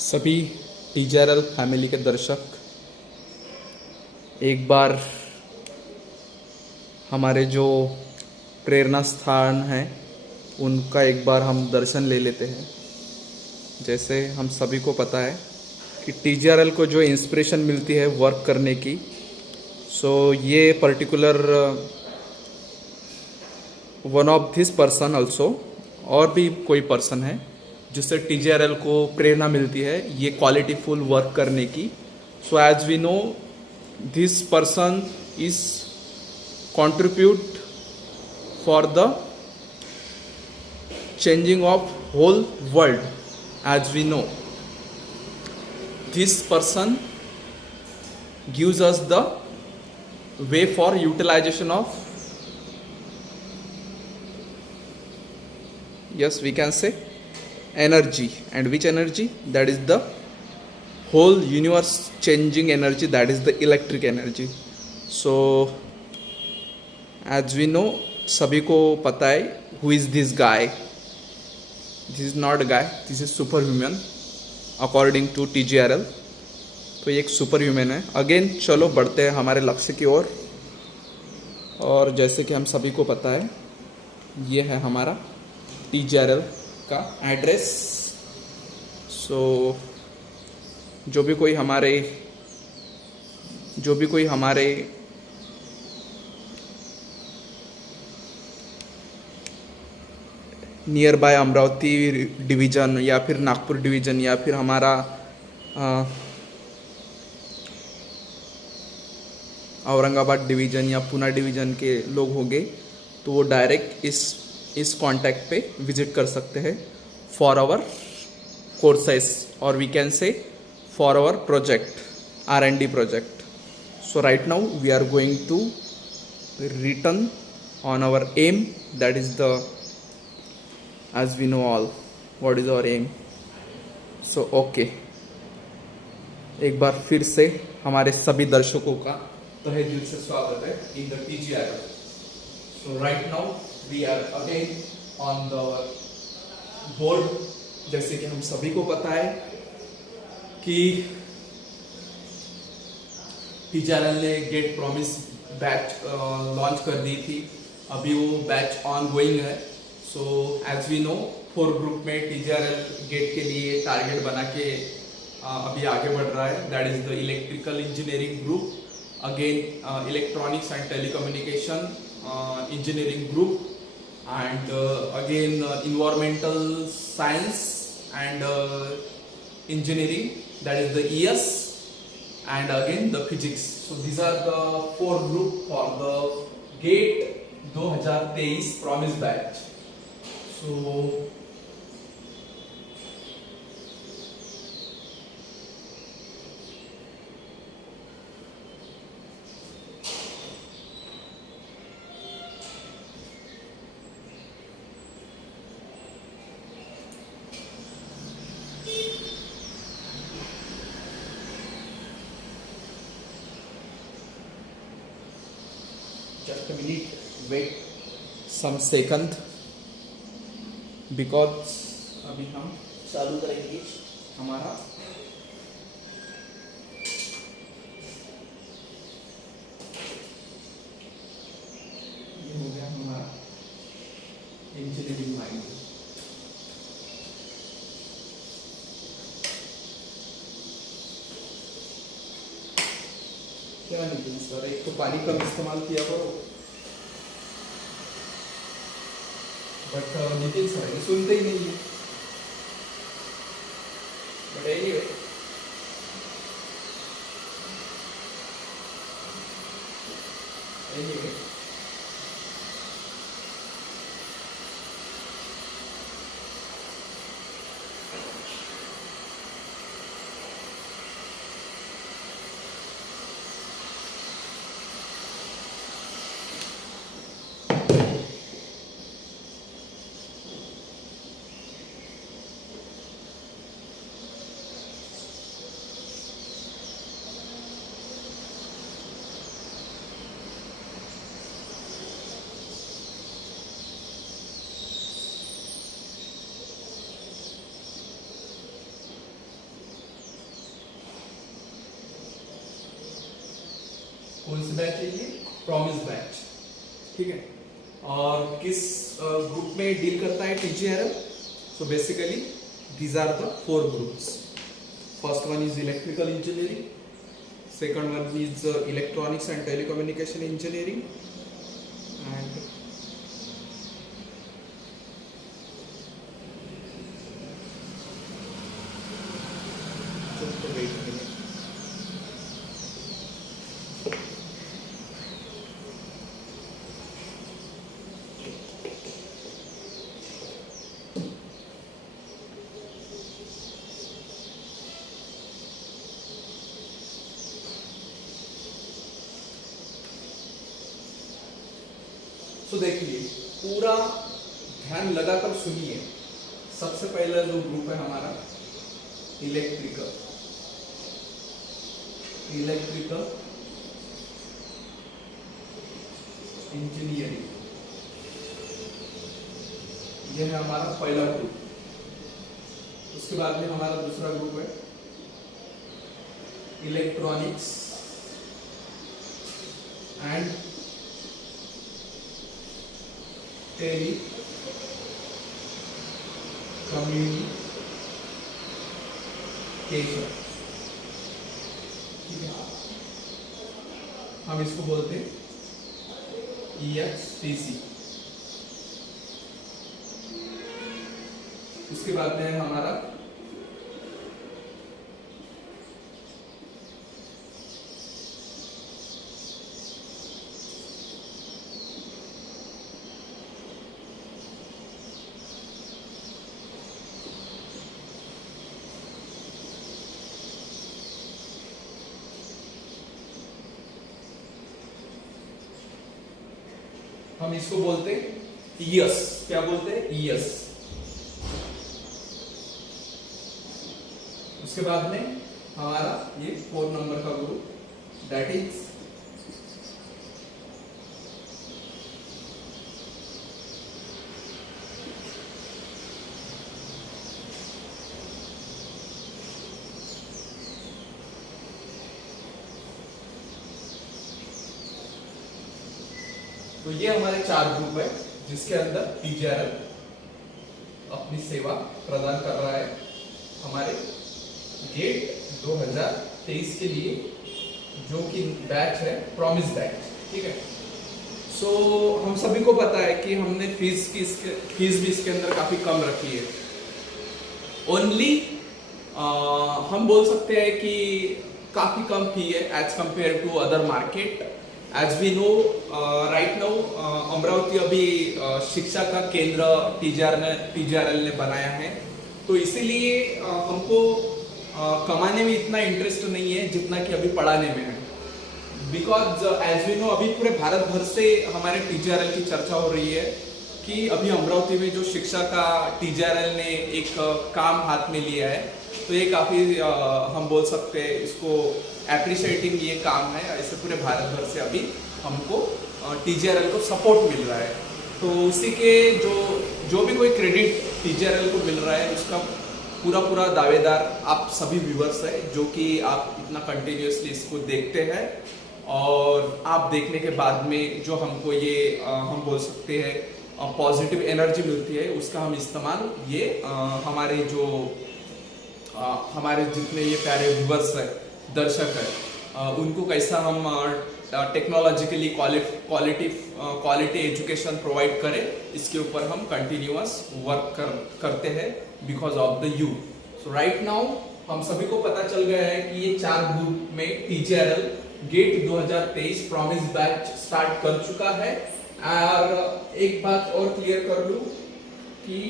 सभी टीजरल फैमिली के दर्शक, एक बार हमारे जो प्रेरणा स्थान हैं उनका एक बार हम दर्शन ले लेते हैं। जैसे हम सभी को पता है कि टीजरल को जो इंस्पिरेशन मिलती है वर्क करने की, सो ये particular one of this person also, और भी कोई पर्सन है जिससे टीजीआरएल को प्रेरणा मिलती है ये क्वालिटीफुल वर्क करने की। So as we know this person is contribute for the changing of whole world. As we know, this person gives us the way for utilization of, yes, we can say energy. And which energy? That is the whole universe changing energy, that is the electric energy. So as we know, सभी को पता है who is this guy. This is not guy, this is super human according to TGRL. तो ये एक super human है। Again चलो बढ़ते हैं हमारे लक्ष्य की ओर। और जैसे कि हम सभी को पता है ये है हमारा टीजीआरएल का एड्रेस। सो जो भी कोई हमारे नियर बाय अमरावती डिवीज़न या फिर नागपुर डिवीज़न या फिर हमारा औरंगाबाद डिवीज़न या पुणे डिवीज़न के लोग होंगे तो वो डायरेक्ट इस कांटेक्ट पे विजिट कर सकते हैं फॉर आवर कोर्सेस, और we can say for our project, R&D project. So right now we are going to return on our aim, that is the, as we know all what is our aim. So okay, एक बार फिर से हमारे सभी दर्शकों का तहे दिल से स्वागत है in the TGR. So right now we are again on the board. जैसे कि हम सभी को पता है कि टीजीआरएल ने गेट प्रॉमिस बैच लॉन्च कर दी थी, अभी वो बैच ऑन गोइंग है. So as we know 4 group में टीजीआरएल गेट के लिए टारगेट बना के अभी आगे बढ़ रहा है. That is the electrical engineering group, again electronics and telecommunication engineering group, and again environmental science and engineering, that is the ES, and again the physics. So these are the 4 group for the GATE 2023 promise batch. So just a minute, wait some second, because अभी हम चालू करेंगे हमारा ये हो गया हमारा engineering mind. क्या नितिन सर, एक तो पानी कम इस्तेमाल किया करो, बट नितिन सर ये सुनते ही नहीं है. बट एनीवे एनीवे कौन सी बैच है ये? प्रॉमिस बैच, ठीक है। और किस ग्रुप में डील करता है TGRL? So basically these are the 4 groups. First one is electrical engineering, second one is electronics and telecommunication engineering, and just wait a minute. तो देखिए, पूरा ध्यान लगाकर सुनिए। सबसे पहला जो ग्रुप है हमारा इलेक्ट्रिकल इंजीनियरिंग, यह है हमारा पहला ग्रुप। उसके बाद में हमारा दूसरा ग्रुप है इलेक्ट्रॉनिक्स एंड टेलीकम्युनिकेशन, ठीक है, हम इसको बोलते हैं EXTC। उसके बाद में है हमारा हम इसको बोलते हैं ES। क्या बोलते हैं? ES। उसके बाद में हमारा ये 4 नंबर का ग्रुप, दैट इज तो ये हमारे 4 ग्रुप है जिसके अंदर टीजीआरएल अपनी सेवा प्रदान कर रहा है हमारे गेट 2023 के लिए, जो कि बैच है प्रॉमिस बैच, ठीक है। सो हम सभी को पता है कि हमने फीस भी इसके अंदर काफी कम रखी है। ओनली हम बोल सकते हैं कि काफी कम फी है as compare to other market. As we know right now Amravati अभी शिक्षा का केंद्र टीजीआरएल ने बनाया है, तो इसीलिए हमको कमाने में इतना इंटरेस्ट नहीं है जितना कि अभी पढ़ाने में है। बिकॉज एज वी नो अभी पूरे भारत भर से हमारे टीजीआरएल की चर्चा हो रही है कि अभी अमरावती में जो शिक्षा का टीजीआरएल ने एक काम हाथ में लिया है, तो ये काफी हम बोल सकते हैं इसको एप्रिशिएटिंग ये काम है। ऐसे पूरे भारत भर से अभी हमको टीजीआरएल को सपोर्ट मिल रहा है, तो उसी के जो भी कोई क्रेडिट टीजीआरएल को मिल रहा है उसका पूरा दावेदार आप सभी व्यूअर्स है, जो कि आप इतना कंटिन्यूअसली इसको देखते हैं। और आप देखने के बाद में जो हमको ये हम बोल सकते हैं पॉजिटिव एनर्जी मिलती है, उसका हम इस्तेमाल ये हमारे जितने ये प्यारे व्यूअर्स है, दर्शक है, उनको कैसा हम टेक्नोलॉजिकली क्वालिटी एजुकेशन प्रोवाइड करें, इसके ऊपर हम कंटिन्यूअस वर्क करते हैं because of the you. So right now हम सभी को पता चल गया है कि ये 4 ग्रुप में TGRL gate 2023 promise batch start कर चुका है। और एक बात और क्लियर कर लूं कि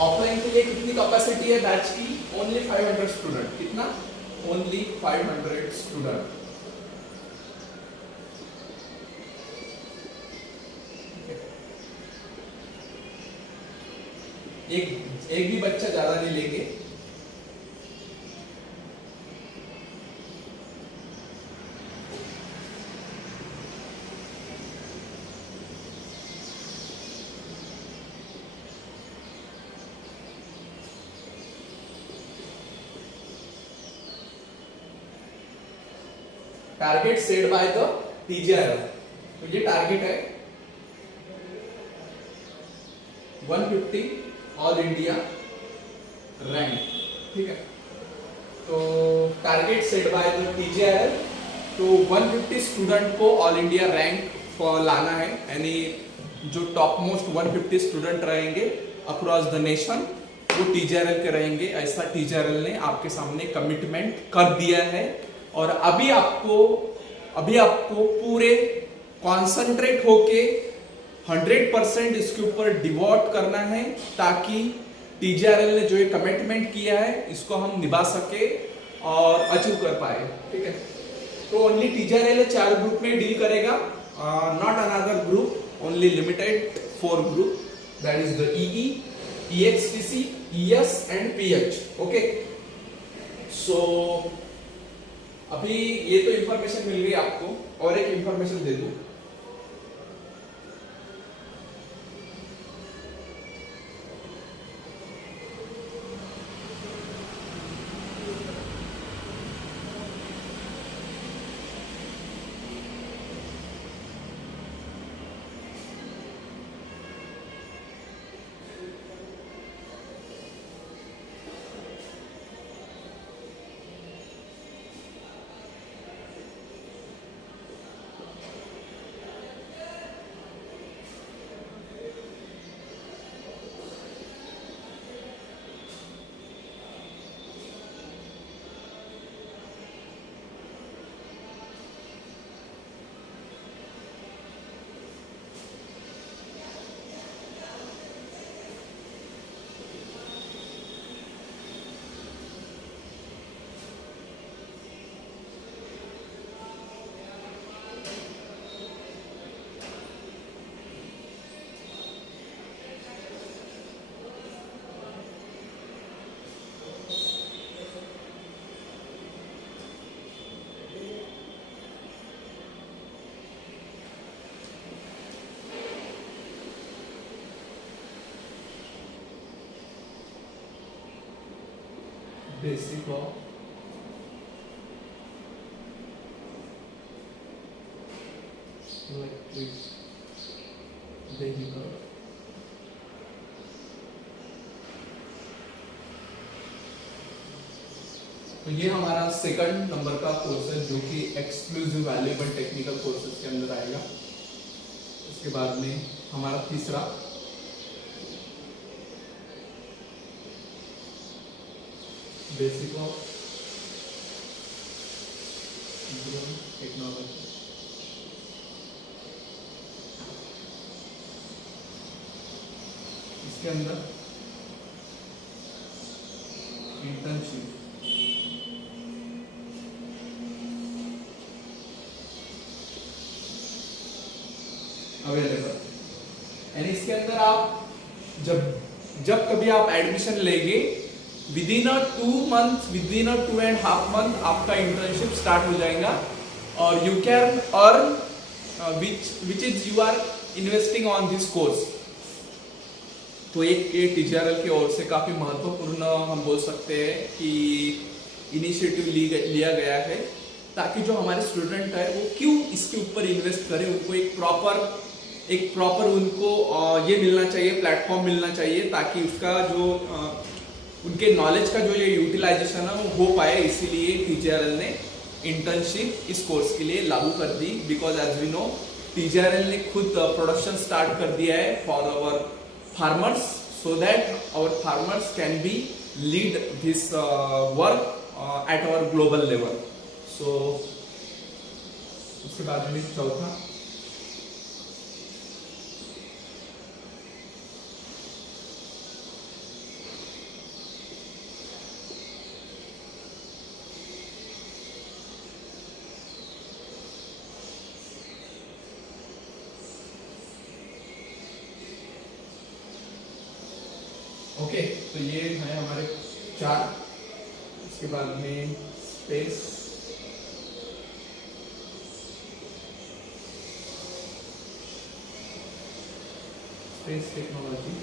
ऑफलाइन के लिए कितनी कैपेसिटी है बैच की? Only 500 student. कितना? Only 500 student. एक भी बच्चा ज्यादा नहीं लेंगे, target set by the TGRL. तो ये टारगेट है 150 ऑल इंडिया रैंक, ठीक है। तो target set by the TGRL, तो 150 स्टूडेंट को ऑल इंडिया रैंक लाना है, यानी जो टॉप मोस्ट 150 स्टूडेंट रहेंगे अक्रॉस द नेशन वो टीजीआरएल के रहेंगे। ऐसा टीजीआरएल ने आपके सामने कमिटमेंट कर दिया है। और अभी आपको पूरे कॉन्सेंट्रेट होके 100% इसके ऊपर डिवोट करना है, ताकि टीजीआरएल ने जो ये कमिटमेंट किया है इसको हम निभा सके और अचीव कर पाए, ठीक है। तो ओनली टीजीआरएल 4 ग्रुप में डील करेगा, not another group, only limited 4 group, that is the EE, EXTC, ES and PH, okay. So अभी ये तो इंफॉर्मेशन मिल गई आपको, और एक इंफॉर्मेशन दे दूं। Basic of electric vehicle। तो ये हमारा सेकंड नंबर का कोर्स है, जो कि एक्सक्लूसिव वैल्यूएबल टेक्निकल कोर्सेज के अंदर आएगा। उसके बाद में हमारा तीसरा बेसिक ऑफ ड्रोन टेक्नोलॉजी। इसके अंदर इंटर्नशिप अवेलेबल, यानी इसके अंदर आप जब कभी आप एडमिशन लेंगे, within a 2 month, within a 2.5 month आपका इंटर्नशिप स्टार्ट हो जाएगा, और you can earn which is you are investing on this course. तो एक टीजीआरएल की ओर से काफी महत्वपूर्ण हम बोल सकते हैं कि इनिशिएटिव लिया गया है, ताकि जो हमारे स्टूडेंट है वो क्यों इसके ऊपर इन्वेस्ट करें, उनको एक प्रॉपर उनको ये मिलना चाहिए, प्लेटफॉर्म मिलना चाहिए, ताकि उसका जो उनके नॉलेज का जो ये यूटिलाइजेशन है वो हो पाए। इसीलिए टीजीआरएल ने इंटर्नशिप इस कोर्स के लिए लागू कर दी, because as we know TGRL ने खुद प्रोडक्शन स्टार्ट कर दिया है for our farmers, so that our farmers can be lead this work at our global level. So उसके बाद में चौथा ओके, तो ये है हमारे 4। इसके बाद में space technology,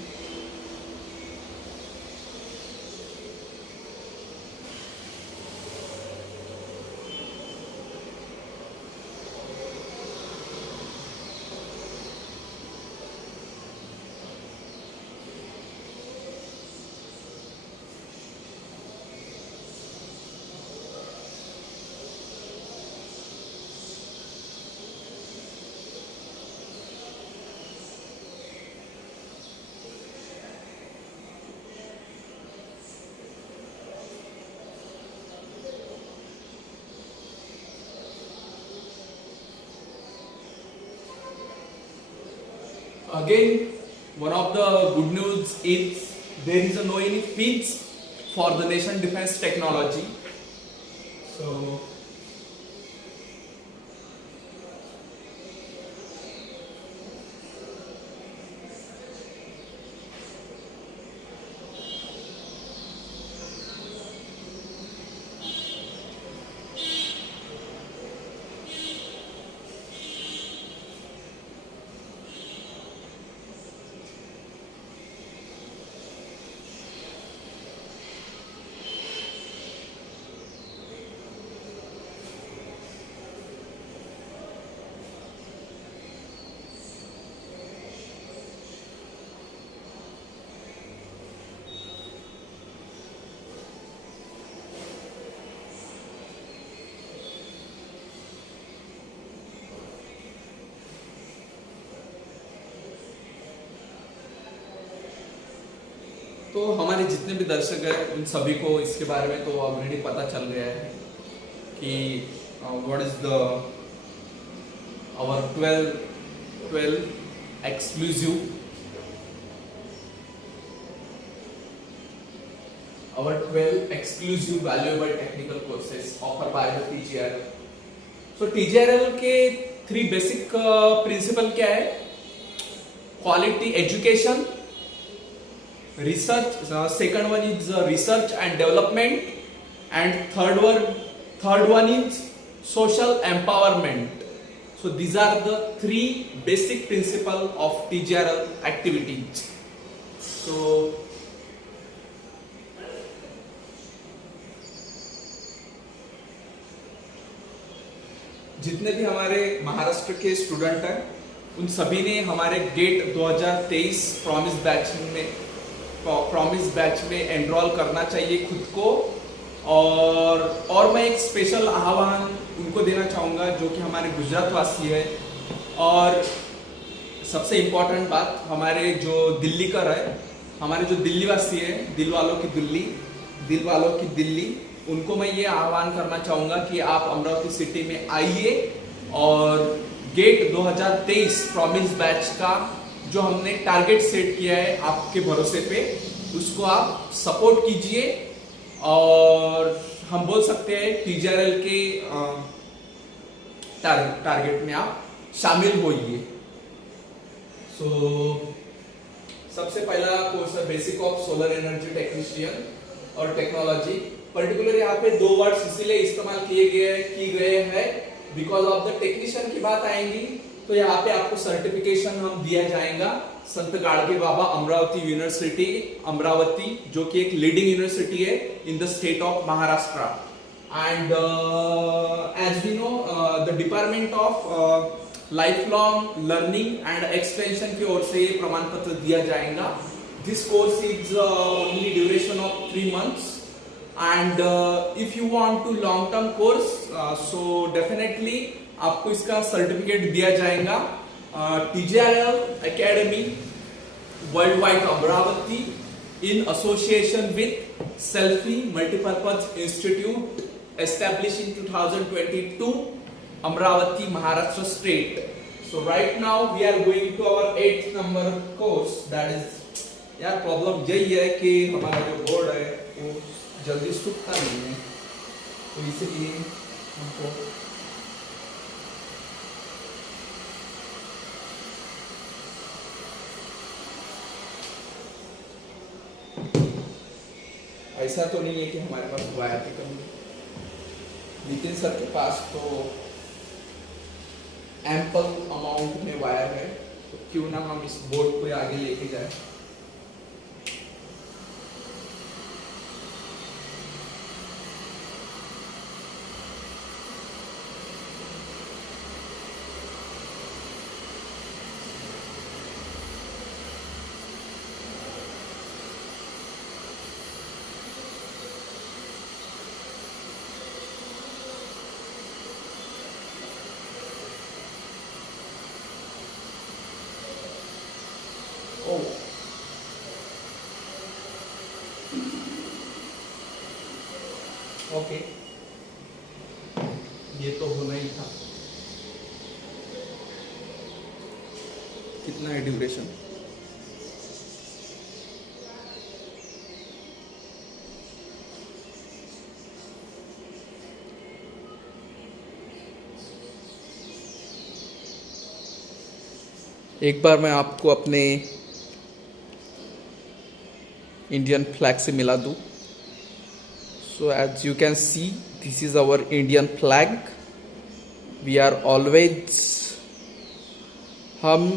again, one of the good news is there is no any fees for the nation defense technology. So तो हमारे जितने भी दर्शक हैं उन सभी को इसके बारे में तो ऑलरेडी पता चल गया है कि what is the our 12 exclusive valuable technical courses offered by the TGRL. So TGRL के 3 बेसिक प्रिंसिपल क्या है? Quality education, research, second one is research and development, and third one is social empowerment. So these are the 3 basic principles of TGRL activities. So जितने भी हमारे महाराष्ट्र के student हैं उन सभी ने हमारे गेट 2023 प्रॉमिस बैच में एनरोल करना चाहिए खुद को। और मैं एक स्पेशल आह्वान उनको देना चाहूँगा जो कि हमारे गुजरात वासी है। और सबसे इम्पोर्टेंट बात, हमारे जो दिल्ली का है, हमारे जो दिल्ली वासी है, दिल वालों की दिल्ली, उनको मैं ये आह्वान करना चाहूँगा कि आप अमरावती सिटी में आइए और गेट 2023 प्रॉमिस बैच का जो हमने टारगेट सेट किया है आपके भरोसे पे, उसको आप सपोर्ट कीजिए और हम बोल सकते हैं TGRL के टारगेट में आप शामिल होइए। सो सबसे पहला कोर्स है basic of solar energy technician और टेक्नोलॉजी। पर्टिकुलर यहाँ पे 2 वर्ड्स इसीलिए इस्तेमाल किए गए हैं बिकॉज ऑफ द टेक्नीशियन की बात आएंगी तो यहाँ पे आपको सर्टिफिकेशन हम दिया जाएगा संत गाड़गे बाबा अमरावती यूनिवर्सिटी अमरावती, जो कि एक लीडिंग यूनिवर्सिटी है in the state of Maharashtra. And as we know the department of life long learning and extension की ओर से ये प्रमाण पत्र दिया जाएगा। This course is only duration of 3 months and if you want to long term course so definitely आपको इसका सर्टिफिकेट दिया जाएगा। TGRL Academy Worldwide Amravati in association with Selfie Multipurpose Institute established in 2022 Amravati, Maharashtra state. So right now we are going to our 8th number course, that is यार problem यही है कि हमारा जो बोर्ड है वो जल्दी सूखता नहीं है, तो इसलिए हमको ऐसा तो नहीं है कि हमारे पास वायर की कमी है। नितिन सर के पास तो एम्पल अमाउंट में वायर है, तो क्यों ना हम इस बोर्ड को आगे लेके जाए। ओके, ये तो होना ही था। कितना है ड्यूरेशन? एक बार मैं आपको अपने इंडियन फ्लैग से मिला दूँ. So as you can see, this is our Indian flag. We are always, हम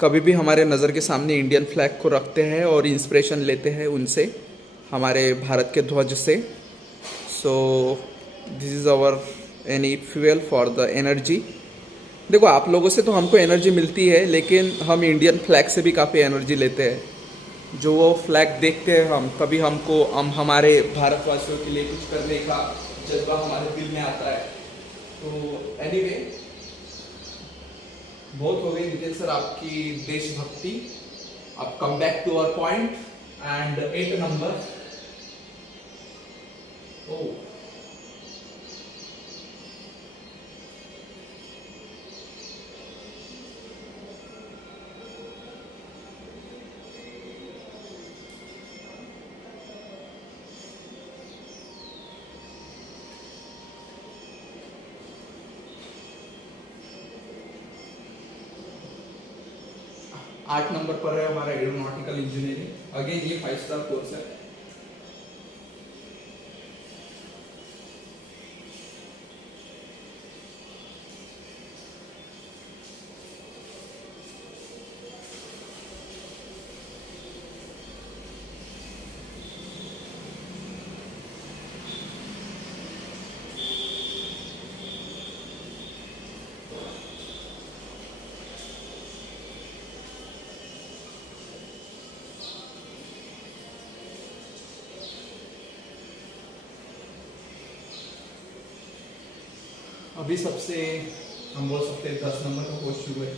कभी भी हमारे नज़र के सामने इंडियन फ्लैग को रखते हैं और इंस्पिरेशन लेते हैं उनसे, हमारे भारत के ध्वज से. So this is our any fuel for the energy. देखो, आप लोगों से तो हमको एनर्जी मिलती है, लेकिन हम इंडियन फ्लैग से भी काफ़ी एनर्जी लेते हैं. जो वो फ्लैग देखते हैं हम, तभी हम हमारे भारतवासियों के लिए कुछ करने का जज्बा हमारे दिल में आता है. तो एनीवे, बहुत हो गई नितिन सर आपकी देशभक्ति. अब come back to our point and 8 number. ओ, आठ नंबर पर है हमारा एरोनॉटिकल इंजीनियरिंग. अगेन ये 5 स्टार कोर्स है. अभी सबसे, हम बोल सकते हैं 10 नंबर का कोर्स शुरू है.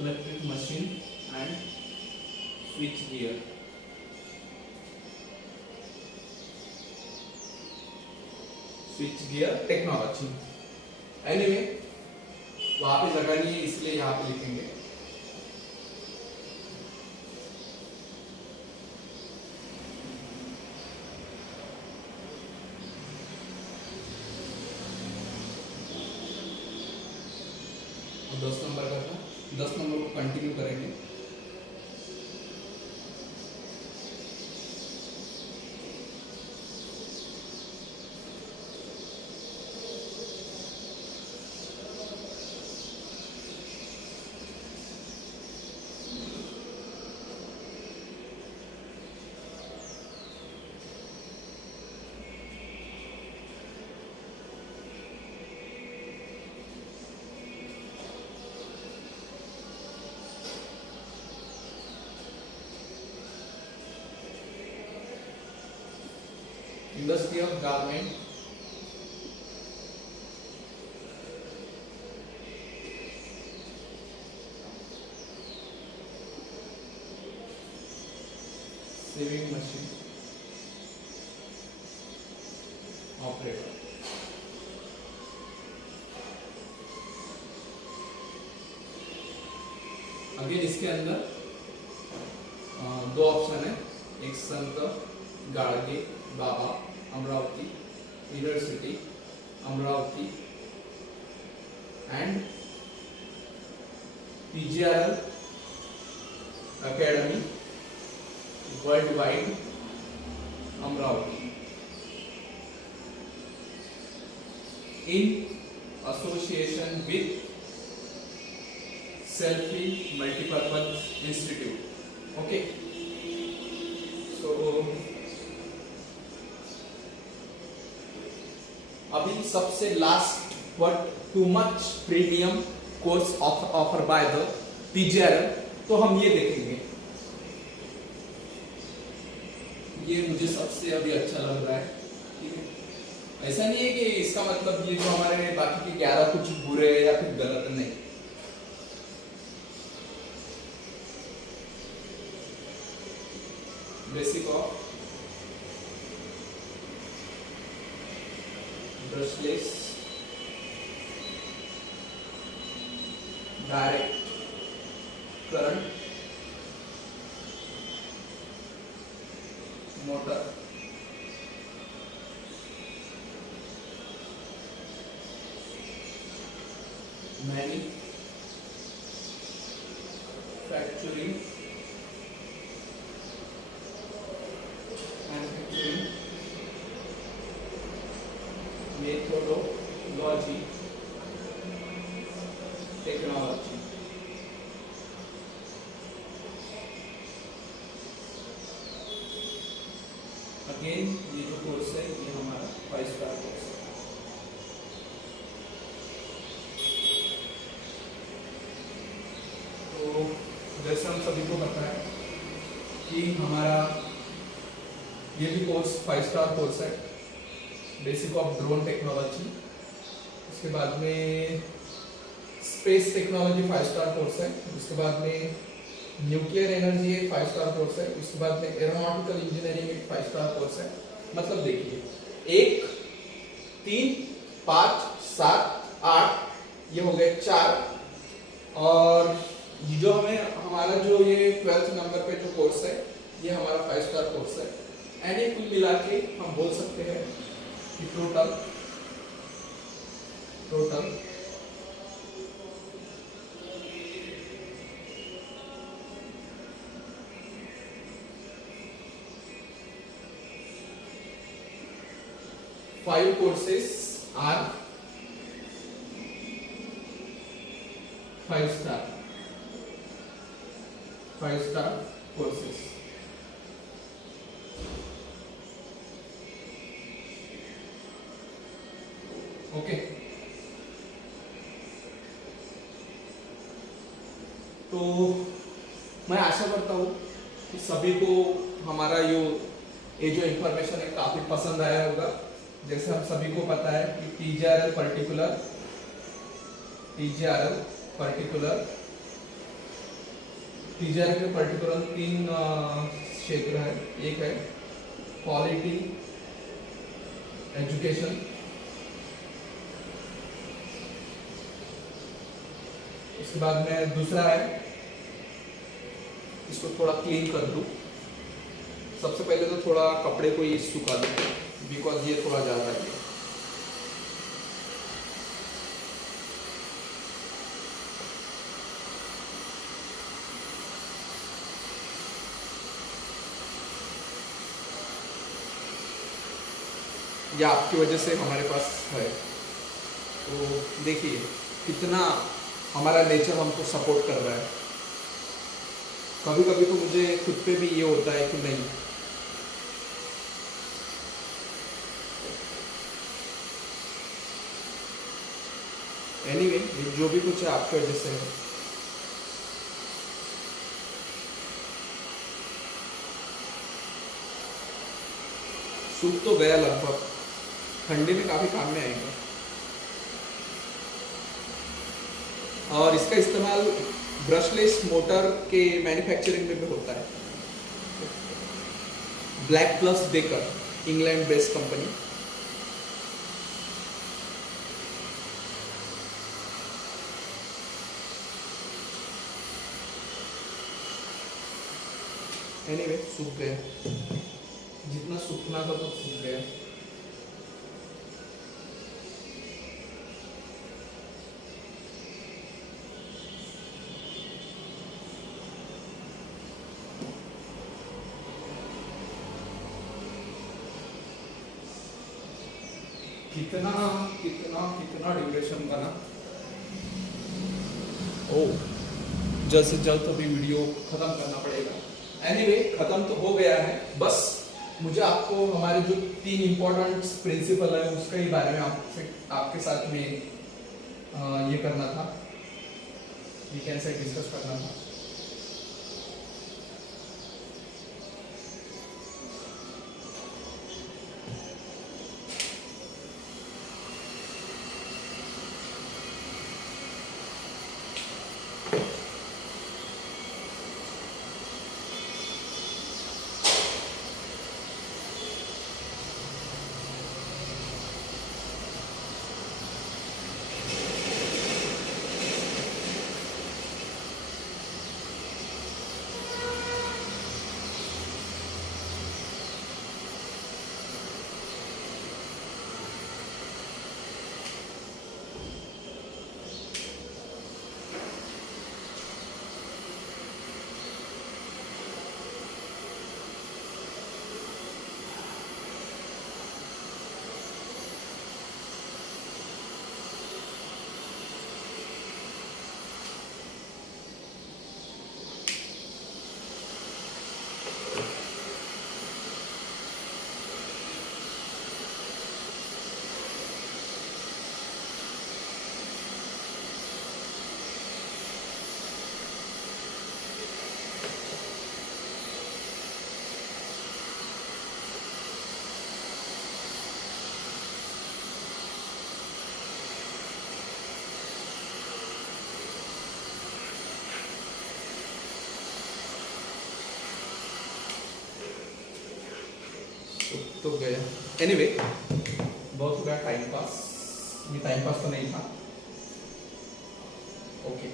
Electric machine and switch gear. Switch gear technology. Anyway, वहां पे जगह नहीं है, इसलिए यहाँ पे लिखेंगे. और 10 नंबर का था, 10 नंबर को कंटिन्यू करेंगे. Industry of garment. Sewing machine operator. Again इसके अंदर दो ऑप्शन है. एक Sant Gadge Baba Amravati university Amravati and PGRL academy world wide Amravati in association with Selfie Multipurpose Institute. Okay, so अभी सबसे last but too much premium course offer by the PGRL, तो हम ये देखेंगे. ये मुझे सबसे अभी अच्छा लग रहा है. ठीक है, ऐसा नहीं है कि इसका मतलब ये जो हमारे बाकी के 11 कुछ बुरे या फिर गलत, नहीं. Basic of brushless direct current motor, manufacturing, methodology, technology. Again ये जो कोर्स है ये हमारा 5 स्टार कोर्स है। तो जैसे हम सभी को पता है कि हमारा ये भी कोर्स 5 स्टार कोर्स है, बेसिक ऑफ ड्रोन टेक्नोलॉजी। उसके बाद में स्पेस टेक्नोलॉजी 5 स्टार कोर्स है। उसके बाद में न्यूक्लियर एनर्जी एक 5 स्टार कोर्स है। उसके बाद में एरोनॉटिकल इंजीनियरिंग एक 5 स्टार कोर्स है। मतलब देखिए 1 3 5 7 8 ये हो गए 4, और ये जो हमारा जो ये 12th नंबर पे जो कोर्स है ये हमारा 5 स्टार कोर्स है। एंड ये कुल मिला के हम बोल सकते हैं कि total 5 courses are 5 star courses. Okay, तो मैं आशा करता हूँ कि सभी को हमारा ये जो इंफॉर्मेशन है काफी पसंद आया होगा। जैसे हम सभी को पता है कि TJRL पर्टिकुलर के पर्टिकुलर 3 क्षेत्र है। एक है पॉलिटी एजुकेशन, इसके बाद में दूसरा है, इसको थोड़ा क्लीन कर दूं। सबसे पहले तो थोड़ा कपड़े को ये सुखा दूं, बिकॉज ये थोड़ा ज़्यादा है। या आपकी वजह से हमारे पास है। तो देखिए कितना हमारा नेचर हमको सपोर्ट कर रहा है। कभी कभी तो मुझे खुद पे भी ये होता है कि नहीं, एनीवे जो भी कुछ है आपकी वजह से है। सूख तो गया लगभग, ठंडी में काफी काम में आएगा। और इसका इस्तेमाल ब्रशलेस मोटर के मैन्युफैक्चरिंग में भी होता है। Black plus decker, England based company. Anyway सूख गया, जितना सूखना था तो सूख गया। कितना कितना कितना ड्यूरेशन बना। ओ जल्द से जल्द अभी वीडियो खत्म करना पड़ेगा। एनीवे खत्म तो हो गया है, बस मुझे आपको हमारे जो 3 इम्पोर्टेंट प्रिंसिपल है उसके ही बारे में आपके साथ में ये करना था, ये कैसे डिस्कस करना था। तो गया एनीवे बहुत हो गया टाइम पास, ये टाइम पास तो नहीं था। ओके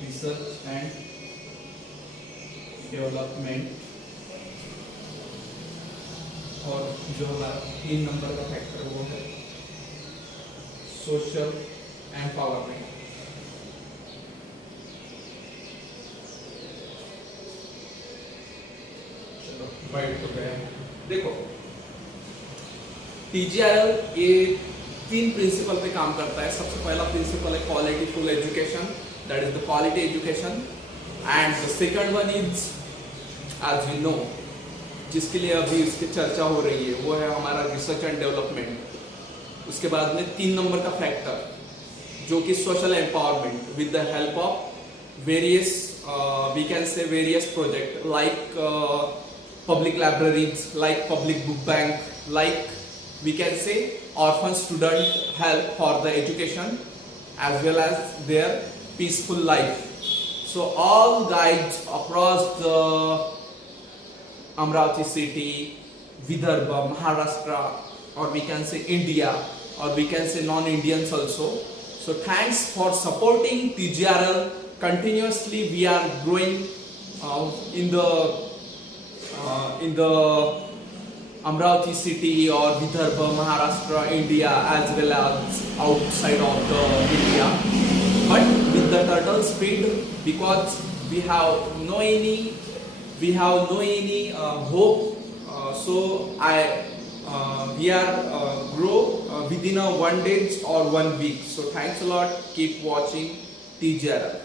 रिसर्च एंड डेवलपमेंट, और जो हमारा 3 नंबर का फैक्टर वो है सोशल एम्पावरमेंट। चलो बैठ तो गया। देखो टीजीआरएल ये 3 प्रिंसिपल पे काम करता है। सबसे पहला प्रिंसिपल है quality full education, that is the quality education, and the second one is as we know, जिसके लिए अभी इसकी चर्चा हो रही है, वो है हमारा रिसर्च एंड डेवलपमेंट। उसके बाद में 3 नंबर का फैक्टर जो कि social empowerment with the help of various we can say various project like public libraries, like public book bank, like we can say orphan student help for the education as well as their peaceful life. So all guides across the Amravati city, Vidarbha, Maharashtra, or we can say India, or we can say non-Indians also. So thanks for supporting TGRL continuously. We are growing in the Amravati city or Vidarbha, Maharashtra, India, as well as outside of the India, but with the turtle speed, because we have no any hope. So we are grow within a 1 day or 1 week. So thanks a lot. Keep watching TGRL.